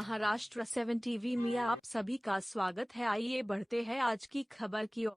Maharashtra 7 TV में आप सभी का स्वागत है। आइए बढ़ते हैं आज की खबर की ओर।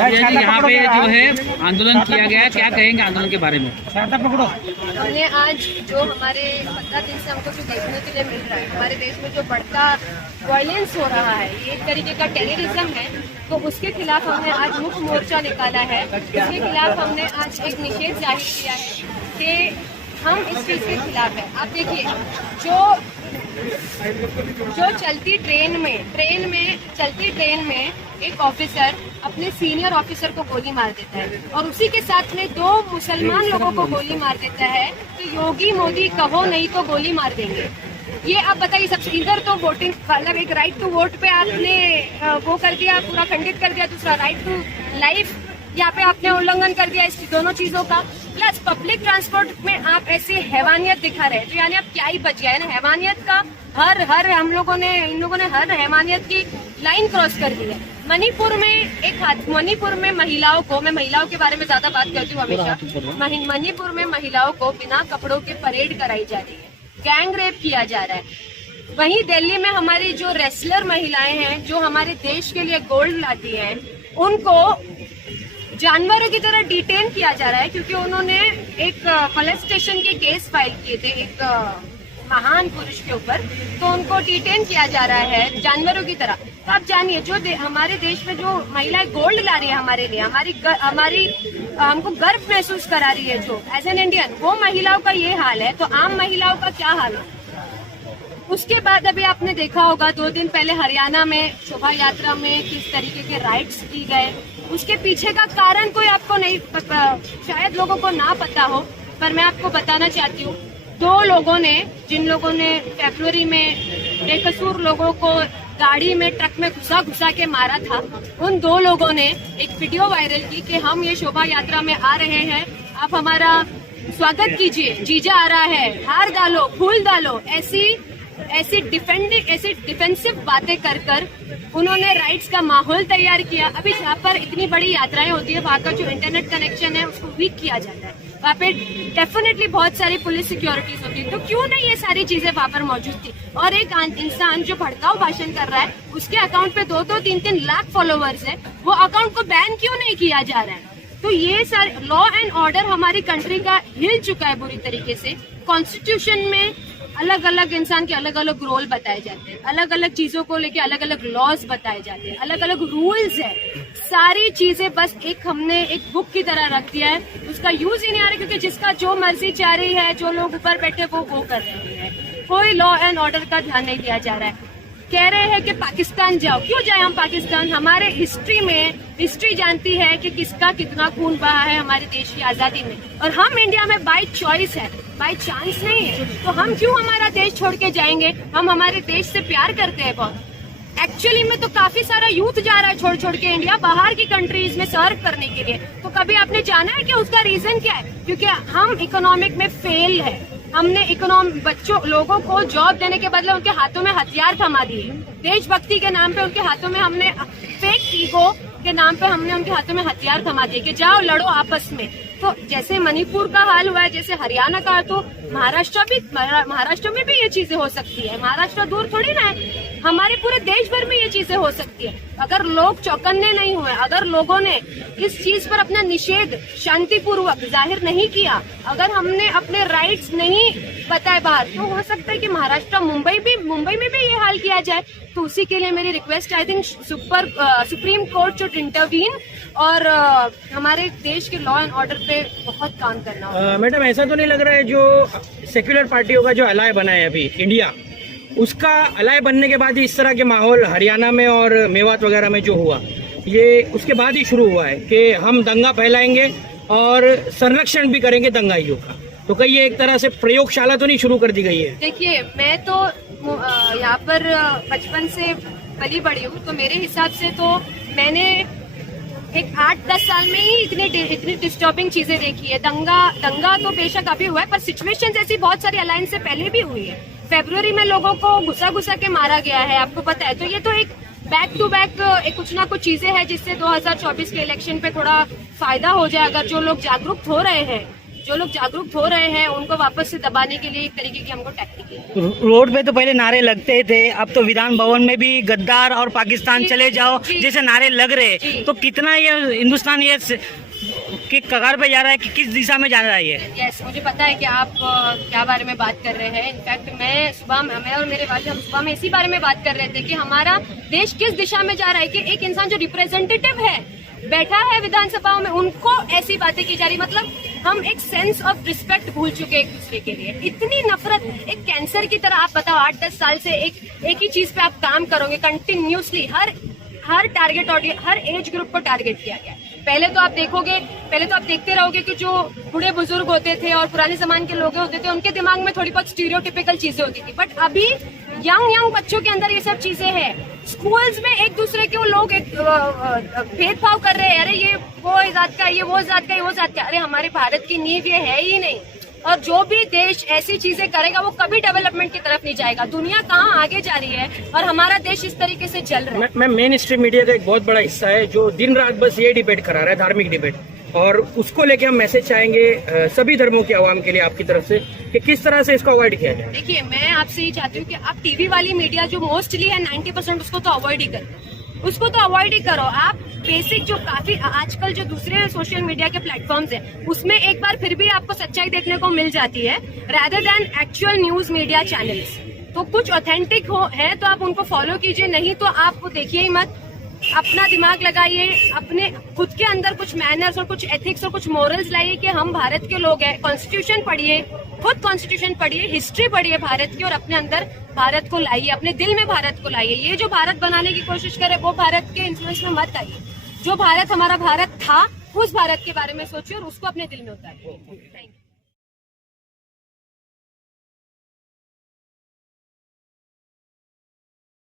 यहाँ पे जो है आंदोलन किया गया, क्या कहेंगे आंदोलन के बारे में? हमने आज जो हमारे 15 दिन से हमको जो देखने के लिए मिल रहा है, हमारे देश में जो बढ़ता वायलेंस हो रहा है, ये एक तरीके का टेररिज्म है, तो उसके खिलाफ हमने आज मुख्य मोर्चा निकाला है। इसके खिलाफ हमने आज एक निषेध जाहिर किया है कि हम इस चीज़ के खिलाफ है। आप देखिए जो चलती ट्रेन में एक ऑफिसर अपने सीनियर ऑफिसर को गोली मार देता है और उसी के साथ में 2 मुसलमान लोगों को गोली मार देता है, तो योगी मोदी कहो नहीं तो गोली मार देंगे। ये आप बताइए, सबसे इधर तो वोटिंग मतलब एक राइट टू वोट पे आपने वो कर दिया, पूरा खंडित कर दिया, दूसरा राइट टू लाइफ यहाँ पे आपने उल्लंघन कर दिया इस दोनों चीजों का। प्लस पब्लिक ट्रांसपोर्ट में आप ऐसी हैवानियत दिखा रहे हैं, तो यानी आप क्या ही बच गया है ना। हैवानियत का हर इन लोगों ने हर हैवानियत की लाइन क्रॉस कर दी है। मणिपुर में महिलाओं को, मैं महिलाओं के बारे में ज्यादा बात करती हूँ हमेशा, मणिपुर में महिलाओं को बिना कपड़ों के परेड कराई जा रही है, गैंग रेप किया जा रहा है। वहीं दिल्ली में हमारी जो रेसलर महिलाएं हैं जो हमारे देश के लिए गोल्ड लाती हैं, उनको जानवरों की तरह डिटेन किया जा रहा है क्योंकि उन्होंने एक मोलेस्टेशन के केस फाइल किए थे एक महान पुरुष के ऊपर, तो उनको डिटेन किया जा रहा है जानवरों की तरह। तो आप जानिए जो हमारे देश में जो महिलाएं गोल्ड ला रही है हमारे लिए, हमको गर्व महसूस करा रही है जो एज एन इंडियन, वो महिलाओं का ये हाल है, तो आम महिलाओं का क्या हाल है। उसके बाद अभी आपने देखा होगा 2 दिन पहले हरियाणा में शोभा यात्रा में किस तरीके के राइट्स की गए, उसके पीछे का कारण कोई आपको नहीं, शायद लोगों को ना पता हो, पर मैं आपको बताना चाहती हूँ। 2 लोगों ने, जिन लोगों ने फरवरी में बेकसूर लोगों को गाड़ी में ट्रक में घुसा के मारा था, उन 2 लोगों ने एक वीडियो वायरल की कि हम ये शोभा यात्रा में आ रहे हैं, आप हमारा स्वागत कीजिए, जीजा आ रहा है, हार डालो, फूल डालो, ऐसी डिफेंसिव बातें कर उन्होंने राइट्स का माहौल तैयार किया। अभी जहाँ पर इतनी बड़ी यात्राएं होती है, वहाँ का जो इंटरनेट कनेक्शन है उसको वीक किया जाता है, वहाँ पे डेफिनेटली बहुत सारी पुलिस सिक्योरिटीज होती है, तो क्यों नहीं ये सारी चीजें वहाँ पर मौजूद थी। और एक इंसान जो भड़काऊ भाषण कर रहा है, उसके अकाउंट पे 2-2, 3-3 लाख फॉलोवर्स है, वो अकाउंट को बैन क्यों नहीं किया जा रहा है। तो ये सारे लॉ एंड ऑर्डर हमारी कंट्री का हिल चुका है बुरी तरीके से। कॉन्स्टिट्यूशन में अलग अलग इंसान के अलग अलग रोल बताए जाते हैं, अलग अलग चीजों को लेके अलग अलग लॉज बताए जाते हैं, अलग अलग रूल्स है। सारी चीजें बस हमने एक बुक की तरह रख दिया है, उसका यूज ही नहीं आ रहा क्योंकि जिसका जो मर्जी चाह रही है, जो लोग ऊपर बैठे वो कर रहे हैं, कोई लॉ एंड ऑर्डर का ध्यान नहीं दिया जा रहा है। कह रहे हैं कि पाकिस्तान जाओ। क्यों जाए हम पाकिस्तान? हमारे हिस्ट्री जानती है कि किसका कितना खून बहा है हमारे देश की आजादी में, और हम इंडिया में बाय चॉइस है, बाय चांस नहीं है। तो हम क्यों हमारा देश छोड़ के जाएंगे? हम हमारे देश से प्यार करते हैं बहुत। एक्चुअली में तो काफी सारा यूथ जा रहा है छोड़ छोड़ के इंडिया बाहर की कंट्रीज में सर्व करने के लिए। तो कभी आपने जाना है कि उसका रीजन क्या है? क्योंकि हम इकोनॉमिक में फेल है। हमने लोगों को जॉब देने के बदले उनके हाथों में हथियार थमा दिए। देशभक्ति के नाम पे उनके हाथों में हमने, फेक ईगो के नाम पे हमने उनके हाथों में हथियार थमा दिए कि जाओ लड़ो आपस में। तो जैसे मणिपुर का हाल हुआ है, जैसे हरियाणा का, तो महाराष्ट्र में भी ये चीजें हो सकती है। महाराष्ट्र दूर थोड़ी ना है, हमारे पूरे देश भर में ये चीजें हो सकती है। अगर लोग चौकन्ने नहीं हुए, अगर लोगों ने इस चीज पर अपना निषेध शांतिपूर्वक जाहिर नहीं किया, अगर हमने अपने राइट्स नहीं बताए बाहर, तो हो सकता है कि महाराष्ट्र, मुंबई में भी ये हाल किया जाए। तो उसी के लिए मेरी request, I think supreme court should intervene और हमारे देश के लॉ एंड ऑर्डर पे बहुत काम करना होगा। मैडम, ऐसा तो नहीं लग रहा है जो सेक्युलर पार्टियों का जो अलाय बना है अभी इंडिया, उसका अलाय बनने के बाद ही इस तरह के माहौल हरियाणा में और मेवात वगैरह में जो हुआ, ये उसके बाद ही शुरू हुआ है कि हम दंगा फैलाएंगे और संरक्षण भी करेंगे दंगाइयों का। तो कहीं ये एक तरह से प्रयोगशाला तो नहीं शुरू कर दी गई है? देखिए, मैं तो यहाँ पर बचपन से पली बड़ी हूँ, तो मेरे हिसाब से तो मैंने एक 8-10 साल में ही इतनी डिस्टर्बिंग चीजें देखी है। दंगा तो बेशक अभी हुआ है, पर सिचुएशन ऐसी बहुत सारी अलायंस से पहले भी हुई है। फरवरी में लोगों को घुसा के मारा गया है, आपको पता है। तो ये तो एक बैक टू बैक कुछ ना कुछ चीजें हैं जिससे 2024 के इलेक्शन पे थोड़ा फायदा हो जाए। अगर जो लोग जागरूक हो रहे हैं उनको वापस से दबाने के लिए एक तरीके की हमको टैक्टिक है। रोड पे तो पहले नारे लगते थे, अब तो विधान भवन में भी गद्दार और पाकिस्तान चले जाओ जैसे नारे लग रहे। तो कितना ये हिंदुस्तान ये कि कगार पे जा रहा है कि किस दिशा में जा रहा है ये? यस, मुझे पता है कि आप क्या बारे में बात कर रहे हैं। इनफैक्ट मैं और मेरे भाई हम सुबह में इसी बारे में बात कर रहे थे कि हमारा देश किस दिशा में जा रहा है, कि एक इंसान जो रिप्रेजेंटेटिव है, बैठा है विधानसभा में, उनको ऐसी बातें की जा रही। मतलब हम एक सेंस ऑफ रिस्पेक्ट भूल चुके हैं एक दूसरे के लिए। इतनी नफरत एक कैंसर की तरह। आप बताओ, 8-10 साल से एक ही चीज पे आप काम करोगे कंटिन्यूसली, हर टारगेट ऑडियंस, हर एज ग्रुप को टारगेट किया गया। पहले तो आप देखते रहोगे कि जो बूढ़े बुजुर्ग होते थे और पुराने जमाने के लोग होते थे, उनके दिमाग में थोड़ी बहुत स्टीरियोटिपिकल चीजें होती थी। बट अभी यंग बच्चों के अंदर ये सब चीजें हैं। स्कूल्स में एक दूसरे के लोग भेदभाव कर रहे हैं। अरे ये वो जात का, ये वो जात का, ये वो जात का। अरे हमारे भारत की नींव ये है ही नहीं। और जो भी देश ऐसी चीजें करेगा वो कभी डेवलपमेंट की तरफ नहीं जाएगा। दुनिया कहाँ आगे जा रही है और हमारा देश इस तरीके से चल रहा है। मैं मेन स्ट्रीम मीडिया का एक बहुत बड़ा हिस्सा है जो दिन रात बस ये डिबेट करा रहा है, धार्मिक डिबेट, और उसको लेके हम मैसेज चाहेंगे सभी धर्मों के आवाम के लिए आपकी तरफ से कि किस तरह से इसको अवॉइड किया जाए। देखिए, मैं आपसे ये चाहती हूँ कि आप टीवी वाली मीडिया जो मोस्टली है 90%, उसको तो अवॉइड ही करो। आप बेसिक जो काफी आजकल जो दूसरे सोशल मीडिया के प्लेटफॉर्म्स हैं, उसमें एक बार फिर भी आपको सच्चाई देखने को मिल जाती है, rather than actual news media channels. तो कुछ ऑथेंटिक है तो आप उनको फॉलो कीजिए, नहीं तो आप देखिए ही मत। अपना दिमाग लगाइए, अपने खुद के अंदर कुछ मैनर्स और कुछ एथिक्स और कुछ मोरल्स लाइए कि हम भारत के लोग हैं। कॉन्स्टिट्यूशन पढ़िए, खुद कॉन्स्टिट्यूशन पढ़िए, हिस्ट्री पढ़िए भारत की, और अपने अंदर भारत को लाइए, अपने दिल में भारत को लाइए। ये जो भारत बनाने की कोशिश करे वो भारत के इन्फ्लुएंस में मत आइए। जो भारत हमारा भारत था, उस भारत के बारे में सोचिए और उसको अपने दिल में उतारिए। Thank you.